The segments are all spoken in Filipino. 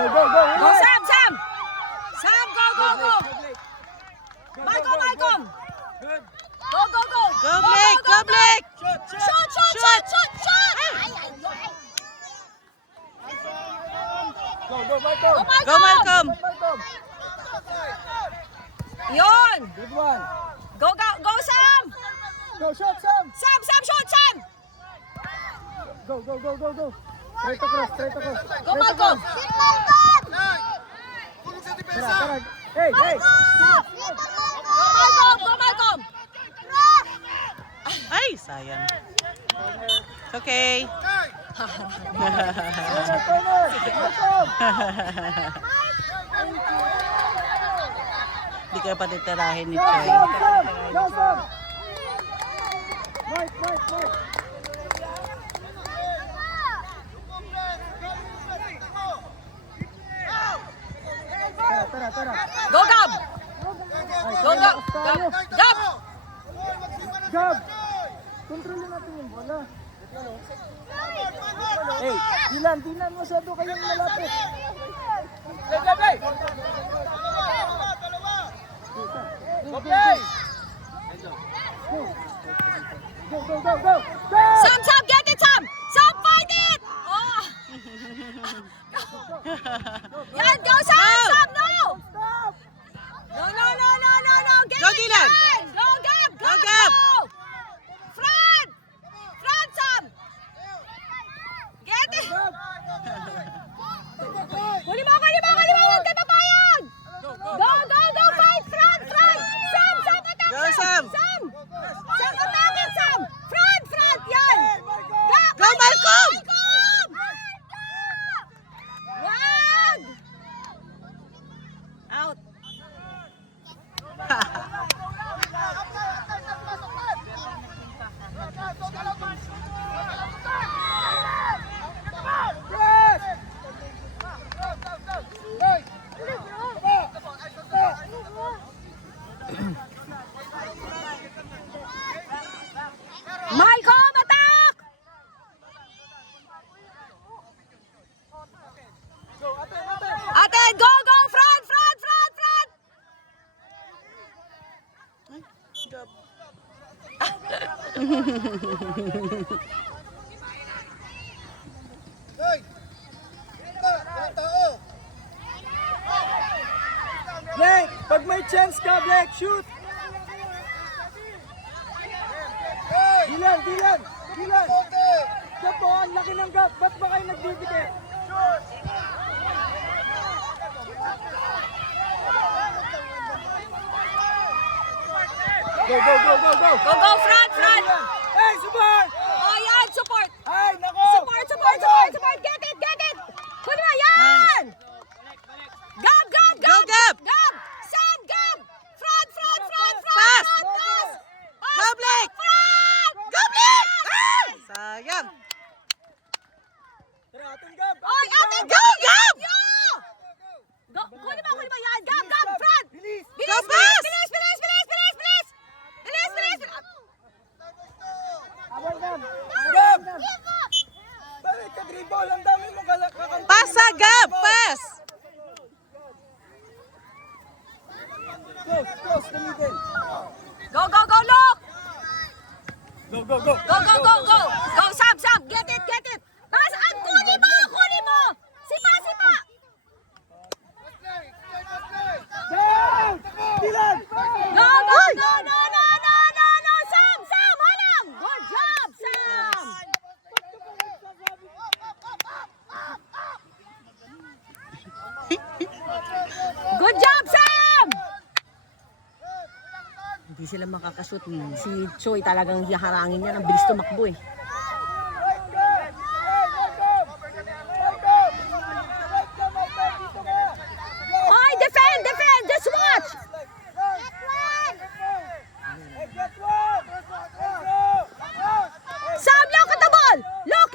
Go, Sam, Sam! Sam, go, go, go! Malcolm, Malcolm! Good. Go, go, go! Go, Blake! Go, Blake! Shoot, shoot, shoot, shoot, shoot! Go, Malcolm. Go, Malcolm! Yun! Good one. Go, go, go, Sam! Go, shot, Sam. Sam, Sam, shoot, Sam! Go. Straight across. Go, Malcolm! Tara. Hey. Go, Malcolm! Go, Malcolm! Ay, sayang. It's okay. Corner. Malcolm. Hindi kayo patitirahin ni Go, Choy. Sam. Right. Tara. Go, Gab! Go, Gab! Gab! Gab! Kontrolin natin yung bola. Hey, Dilan, masyado kayong malapit. Go! Sam, Sam, get it, Sam! Sam, fight it! Oh! Yan, go, Sam! Sam, no! Stop! No! Get Go, it, Dylan! Dylan! Go, Gab! Go, Gab! Front! Front, Sam! Get it! Huli mo! Huwag kayo papayag! Go! Fight! Front! Sam, attack! Go, Sam! Sam, attack it, Sam! Front! Yan! Go, Malcolm! Wag! Out! Malcolm, attack! Ate, go! Front! Blake, pag may chance ka, Blake, shoot! Dilan! Gap po, ang laki ng gap. Ba't ba kayo nagdidikit? Go! Go, front! Hey, support! Oh, yan, support! Ay, nako! Support! Get it! Kunin mo, yan! Gab! Go, Gab! Sam, Gab! Front! Pass! Pass! Go, Blake! Front! Go, Blake! Ay! Sayang. Tara, ating gap! Oy, ate, Go, Gab! Go, kunin mo, yan! Gab! Front! Bilis! Go, pass! Bilis! Abang gap! Gap! Balik ka dribble! Ang dami mong kakantay! Pasa, Gab! Pass! Close the middle! Go, look! Go! Go, Sam! Get it! Pass! Kunin mo! Sipa! Down! Dilan! Go! No! Sam! Halang! Good job, Sam! Good job, Sam! Hindi sila makakashoot. Si Choi talagang hiharangin niya. Ang bilis tumakbo eh. Oy, defend! Just watch! Sam, look at the ball! Look!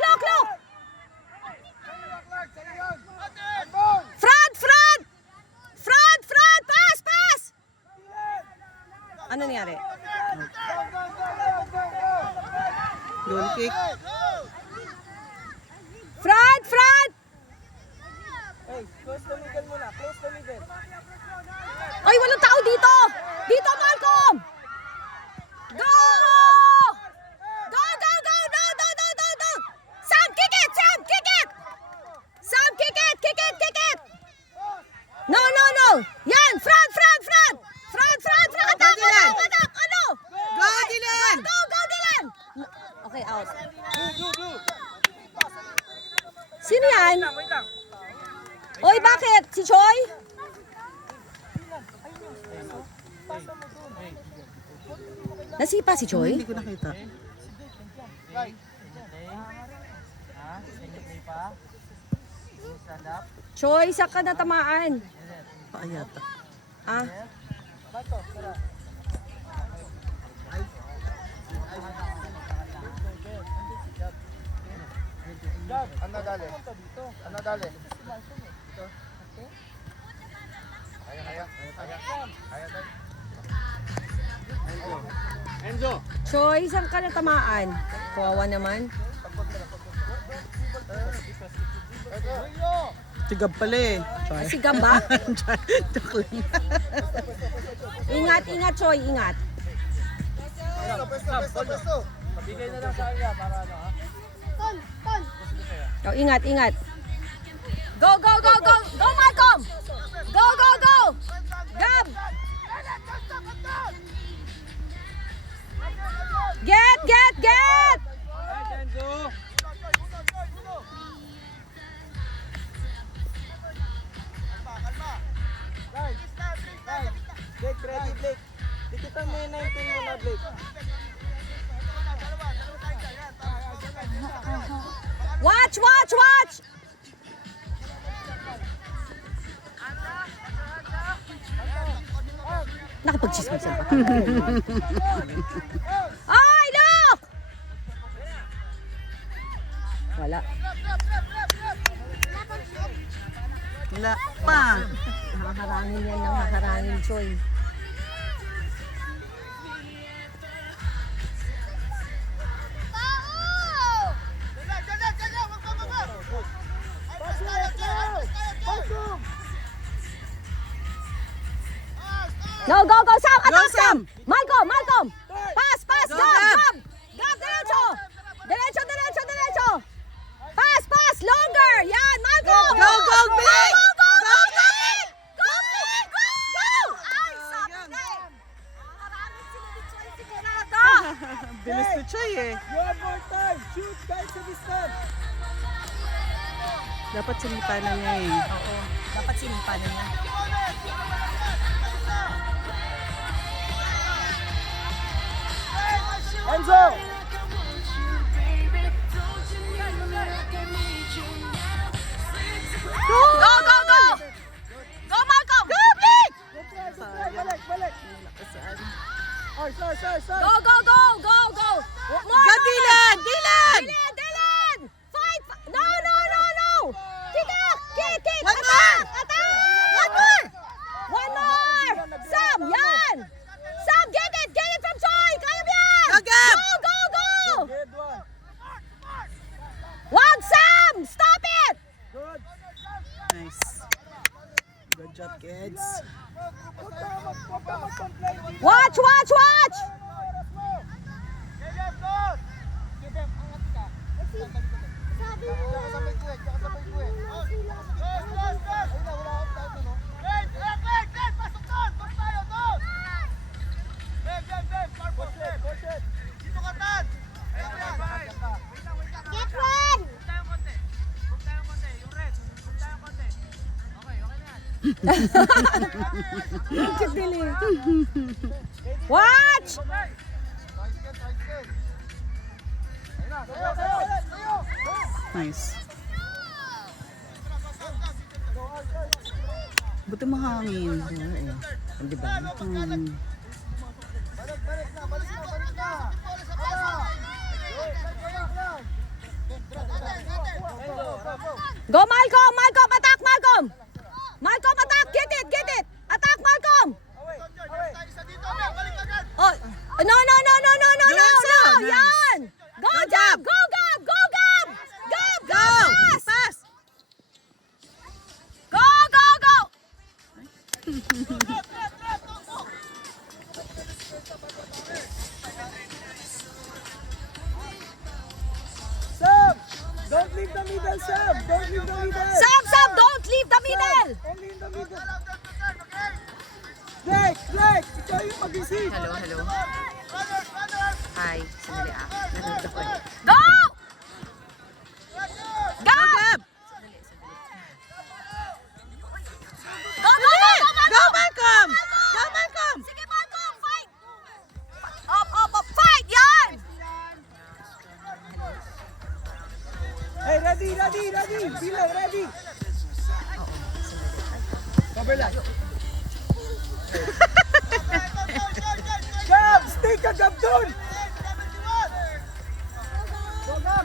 Front! Pass! Ano nangyari? Goal kick. Front! Hey, Close the middle muna. Close the middle. Ay, walang tao dito! Dito, Malcolm! Go! Go, go, go! No, no, no, no, no! Sam, kick it! Sam, kick it! Sam, kick it! Kick it! Kick it! No, no, no! Yan! Front, front, front! Front, front, front! Attack! Dylan! Attack! Attack! Ano? Go, Dylan! Go, go, Dylan! Okay, out. Sino yan? Wait lang. Oy, bakit? Si Choi? Nasipa si Choi? Hindi ko nakita. Choi, saan ka natamaan? Paayata. Ah, Ano dali? Ano dali? Choi, saan ka natamaan? Kawawa naman. Tigab pala eh. Si Gamba? Joke lang. Ingat, ingat, Choi, ingat. Bigay na lang sa kanya para ano ha? Oh, ingat, ingat. Go, go, go, go! Go, Malcolm! Go, go, go! Gab! Get, get, get! Enzo! Blake, ready Blake. Dikitan mo yung 19 mo na Blake. Watch, watch, watch! Nakapag-chismis ako. Ay, look! Wala. Wala pa. Nakaharangin yan ng nakaharangin, Choy. No, go, go, Sam! Go, Attack, Sam! Sam! Malcolm, Malcolm! Pass, pass! Go, Gab, Gab! Gab! Gab, diretso! Diretso, diretso, diretso! Pass, pass! Longer! Yan, Malcolm! Go, go, Blake! Go, go, go, Go, go, Blake! Go, Blake! Go! Ay, sakit! Maraming sila ni Choy Sigurado! Bilis ni Choy eh. You have more time. Shoot guys sa distance. Dapat sinipa na niya eh. Oo, dapat sinipa na niya. Enzo! Go, go, go! Go, Malcolm! Go, Blake! Balik, balik. Ay, sir. Go, go, go, go, go! More! Go, Dylan! Dylan! Dylan! Dylan! Fight! No, no, no, no! Kick out! Kick, kick! One Attack! more! Attack! One more! One more! Sam, yan! Sam, get it from Choi! Kaya mo yan! Go, Gab! Go, go, go! Good one. Wag, Sam! Stop it! Good. Nice. Good job, kids. Huwag ka mag-complain. Watch, watch, watch! Get one! Watch! Nice. Buti mahangin. Oo eh. Di ba? Go, Malcolm! Malcolm! Attack, Malcolm! Malcolm, attack! Get it! Attack, Malcolm! Oh, no! Diretso! No! Nice. Yan! Go, Go, Gab! Gab! Go, Gab! Go, Gab! Gab! Go! Pass! Pass! Go! leave the middle, Sam. Don't leave the middle. Sam, don't leave the middle. Only in the middle. Blake, Blake, ikaw yung mag-isip. Hello. Hi. Sandali Nanonood ako. Go! Go! Go, go, go, go, Go, Malcolm! Go, Malcolm! Sige, Malcolm, fight! Up, fight! Yan! Hey, ready. Bilang, ready. Cover lang. Gab, stay ka, Gab, doon.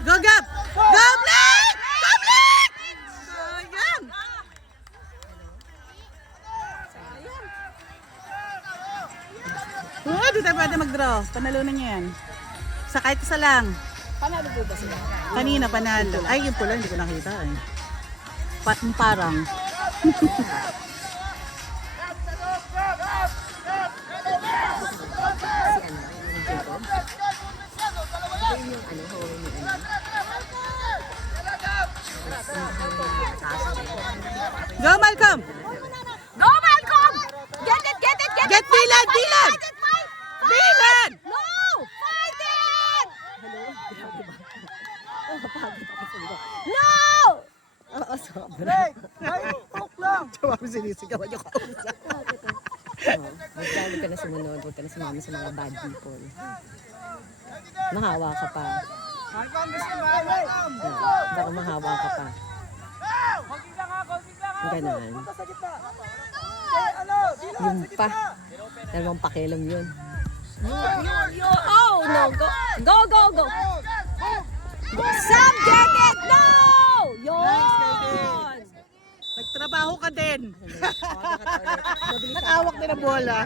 Go, Gab! Go, Blake! Go, Blake! Sayang! Oh, di tayo pwede mag-draw. Panalunan niya yan. Sa kahit isa lang. Panalo po ba sila? Kanina panalo. Ay, yung pula, hindi ko nakita eh. Parang. Go, Malcolm! Go, Malcolm! Get it! Get Dylan! Dylan! Fight it, fight! Dylan! No! Fight it! No! Blake, tayo, talk lang. Tawa ko sinisigawan niyo kausap. Huwag ka na sumunod. Huwag ka na sumama sa mga bad people. Mahawa ka pa. Malcolm, gusto mo, Malcolm. Baka mahawa ka pa. Ganon. Punta sa gitna. Okay, ano, Dylan, Yung sa gitna. pa. Dalawang pakialam yun. Oh, no. Go. Sam, get it! No! Yun! Nagtrabaho ka din. Nakawak din ang bola.